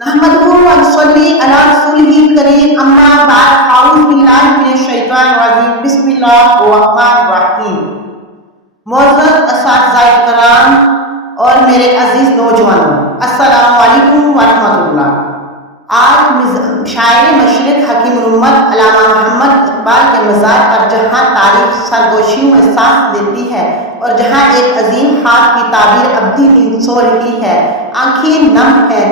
नहमदुहु व नसल्ली अला रसूलिहिल करीम अम्मा बाद अऊज़ु बिल्लाहि मिनश शैतानिर रजीम बिस्मिल्लाहिर रहमानिर रहीम। मुअज़्ज़ज़ असातिज़ाए किराम और मेरे अजीज नौजवानों, अस्सलामु अलैकुम व रहमतुल्लाह। आज शायर मशरिक़ हकीम उम्मत अल्लामा मोहम्मद इकबाल के मज़ार पर जहाँ तारीख़ सरगोशियों में सांस लेती है और जहाँ एक अजीम हाथ की ताबीर अब्दी नींद सो रही है, आंखें नम है,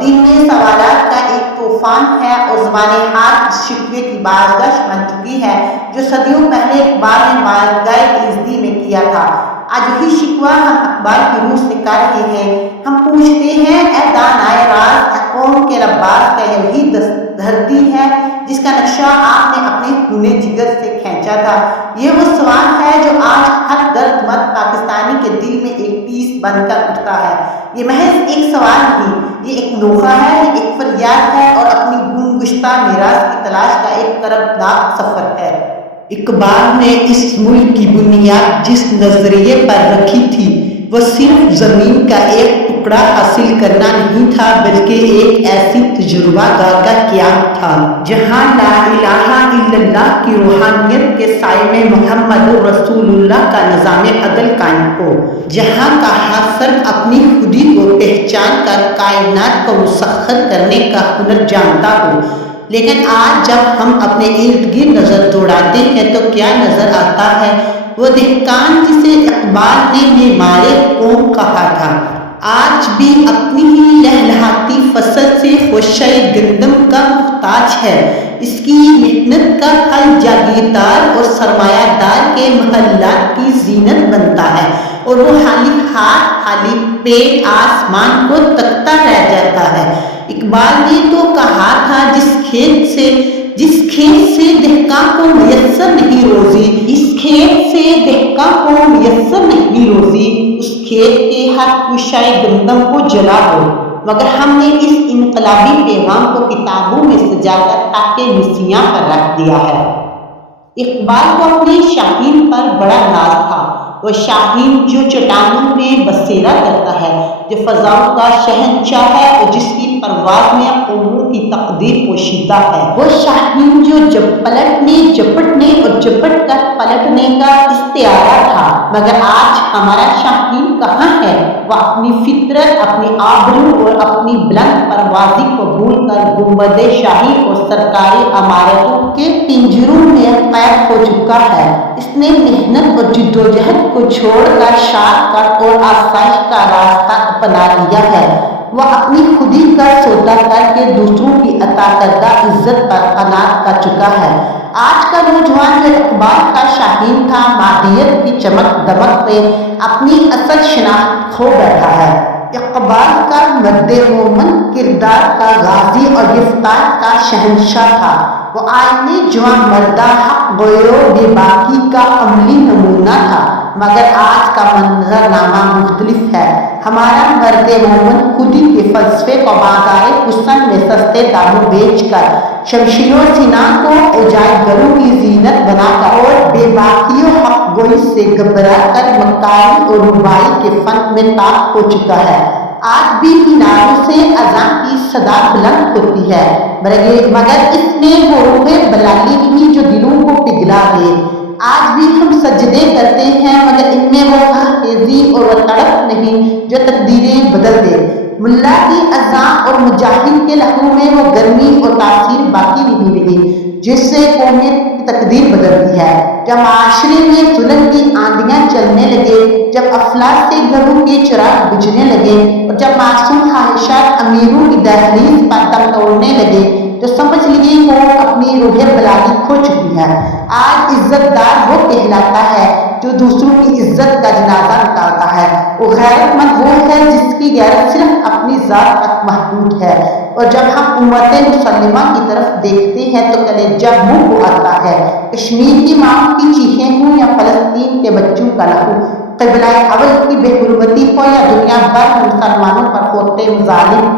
दिल में सवालात का एक तूफान है और ज़बाने हाल शिकवे की बाज़गाश बन चुकी है जो सदियों पहले इकबाल ने बारगाह इज़्ज़ी में किया था। आज वही शिकवा हम इकबाल की रूह से कर रहे हैं। हम पूछते हैं, ए दानाए राज, ए कौम के रब्बास, क्या यही धरती है जिसका नक्शा आपने अपने खूने जिगर से खींचा था? ये वो सवाल है जो आज हर दर्दमंद पाकिस्तानी के दिल में एक टीस बनकर उठता है। ये महज एक सवाल नहीं, ये एक नोखा है, ये एक फरियाद है और अपनी गुमगुश्ता मीरास की तलाश का एक करबनाक सफर है। इकबाल ने इस मुल्क की बुनियाद जिस नजरिए पर रखी थी वो सिर्फ जमीन का एक टुकड़ा हासिल करना नहीं था, बल्कि एक ऐसी तजुर्बागाह का क़याम था जहाँ ला इलाहा इल्लल्लाह की रूहानियत के साए में मोहम्मद रसूलुल्लाह का निज़ाम अदल कायम हो, जहाँ का हासर अपनी खुदी को पहचान कर कायनात को मुसख्खर करने का हुनर जानता हो। लेकिन आज जब हम अपने इर्द गिर्द नज़र दौड़ाते हैं तो क्या नज़र आता है? वो देहकान जिसे इकबाल ने मेमारे कौम कहा था, आज भी अपनी ही लहलहाती फसल से खुशाए गंदम का मुहताज है। इसकी मेहनत का फल जागीरदार और सरमायादार के महल्लात की जीनत बनता है और वो खाली हाथ खाली पेट आसमान को तकता रह जाता है। इकबाल ने तो कहा था, जिस खेत से दहका को मयस्सर नहीं रोजी, इस खेत से दहका को मयस्सर नहीं रोजी, उस खेत के हर खुशाए गंदम को जला दो। मगर हमने इस इनकलाबी पैगाम को किताबों में सजाकर ताके मिसियां पर रख दिया है। इकबाल को अपने शाहीन पर बड़ा नाज था, वो शाहीन जो चट्टानों में बसेरा करता है, जो फजाओं का शहंशाह है और जिसकी परवाज़ में कौमों की तकदीर पोशीदा है। वो शाहीन जो झपटने और झपट कर पलटने का इस्तियारा था। मगर आज हमारा शाहीन कहाँ है? वह अपनी फितरत, अपनी आबरू और अपनी बुलंद परवाज़ी को भूल कर गुंबदे शाही और सरकारी इमारतों के पिंजरों में कैद हो चुका है। इसने मेहनत और जिद्दोजहद को छोड़कर शॉर्टकट और आसाइश का रास्ता अपना लिया है। वह अपनी खुदी का सौदा करके दूसरों की अता करदा इज्जत पर अनाथ कर चुका है। आज का नौजवान जो इकबाल का शाहीन था, मादियत की चमक दमक में अपनी असल शनाख्त खो बैठा है। इकबाल का मद्दे मोमन किरदार का गाजी और गिरफ्तार का शहंशाह था। वो आईने जवां मर्दा हक गोयो बेबाकी का अमली नमूना था। मगर आज का मंजरनामा मुख्तलिफ है। हमारा मर्दे मोमन खुदी के फलसफे को बाज़ारे हुस्न में सस्ते दामों बेचकर शमशीरों सिना को उजागरों की जीनत बनाकर और बेबाकियों हक गोई से घबरा कर मक्कारी और रुबाई के फन में ताक हो चुका है। आज भी मीनारों से अज़ान की सदा बुलंद होती है, मगर इसमें वो रूहे बलाली नहीं जो दिलों को पिघला दे। आज भी हम सजदे करते हैं, मगर इनमें वो तेजी और वो तड़प नहीं जो तकदीरें बदल दे। मुल्ला की अज़ान और मुजाहिद के लहू में वो गर्मी और तासीर बाकी नहीं रही जिससे कौमें की तकदीर बदलती है। जब माशरे में जुल्म की आंधियां चलने लगे, जब अफलास से घरों के चिराग बुझने लगे और जब मासूम ख्वाहिशात अमीरों की दहलीज पर दम तोड़ने लगे, तो समझ लीजिए वो अपनी रूह बलागी खो चुकी है। आज इज्जतदार वो कहलाता है जो दूसरों की इज्जत का जनाजा निकालता है। वो गैरतमंद वो है जिसकी गैरत सिर्फ अपनी जात तक महदूद है। और जब हम उम्मत मुसल्लिमा की तरफ देखते हैं तो कलेजा मुंह को आता है। कश्मीर की माँ की चीखें हों या फलस्तीन के बच्चों का लहू, क़िबला अव्वल की बेहुरमती हो या दुनिया भर में मुसलमानों पर होते मज़ालिम,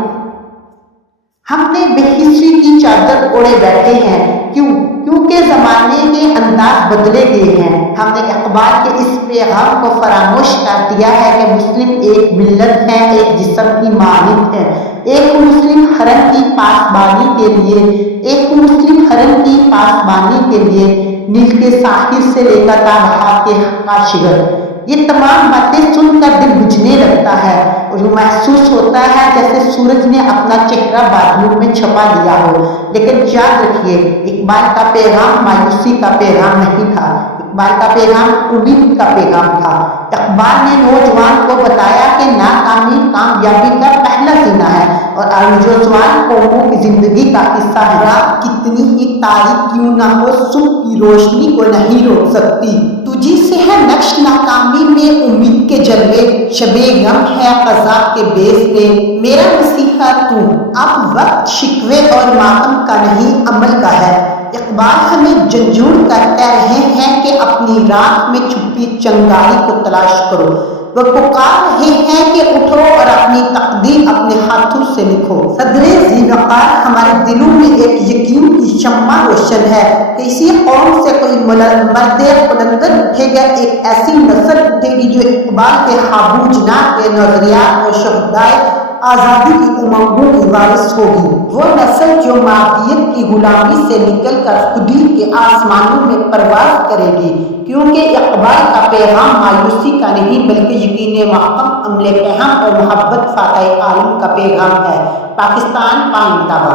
हमने बेहिस्सी की चादर ओढ़े बैठे हैं। क्योंकि ज़माने के अंदाज बदले गए हैं। हमने इकबाल के इस पैगाम को फरामोश कर दिया है कि मुस्लिम एक मिल्लत है, एक जिस्म की मानिंद है। ایک مسلم حرم کی پاسبانی کے لیے نیل کے ساحل سے لے کر تابہا کے کاشغر، یہ تمام باتیں سن کر دل بجھنے لگتا ہے اور یہ محسوس ہوتا ہے جیسے سورج نے اپنا چہرہ بادلوں میں چھپا لیا ہو۔ لیکن یاد رکھیے، اقبال کا پیغام مایوسی کا پیغام نہیں تھا، اقبال کا پیغام امید کا پیغام تھا۔ اقبال نے نوجوان کو بتایا کہ ناکامی کامیابی کا پہلا زینہ ہے اور نوجوان قوموں کی زندگی کا حصہ ہے۔ رات کتنی ہی تاریک کیوں نہ ہو، صبح کی روشنی کو نہیں روک سکتی۔ تجھی سے ہے نقش ناکامی میں امید کے جلوے، شب غم ہے قضا کے بیس پہ میرا مسیحا تو۔ اب وقت شکوے اور ماتم کا نہیں عمل کا ہے۔ اقبال ہمیں جھنجھوڑ کر کہہ رہے ہیں کہ اپنی رات میں چھپی چنگاری کو تلاش کرو۔ وہ پکار رہے ہیں کہ اٹھو اور اپنی تقدیر اپنے ہاتھوں سے لکھو۔ صدر ذیوقار ہمارے دلوں میں ایک یقین کی شمع روشن ہے کہ اسی قوم سے کوئی مرد بلندر اٹھے گا، ایک ایسی نسل اٹھے گی جو اقبال کے ہابو جناح کے نظریات اور شہدائے آزادی کی امنگوں کی وارث ہوگی۔ وہ نسل جو مادیت کی غلامی سے نکل کر خودی کے آسمانوں میں پرواز کرے گی، کیونکہ اقبال کا پیغام مایوسی کا نہیں بلکہ یقین محکم، عمل فہم اور محبت فاتح عالم کا پیغام ہے۔ پاکستان پائندہ باد۔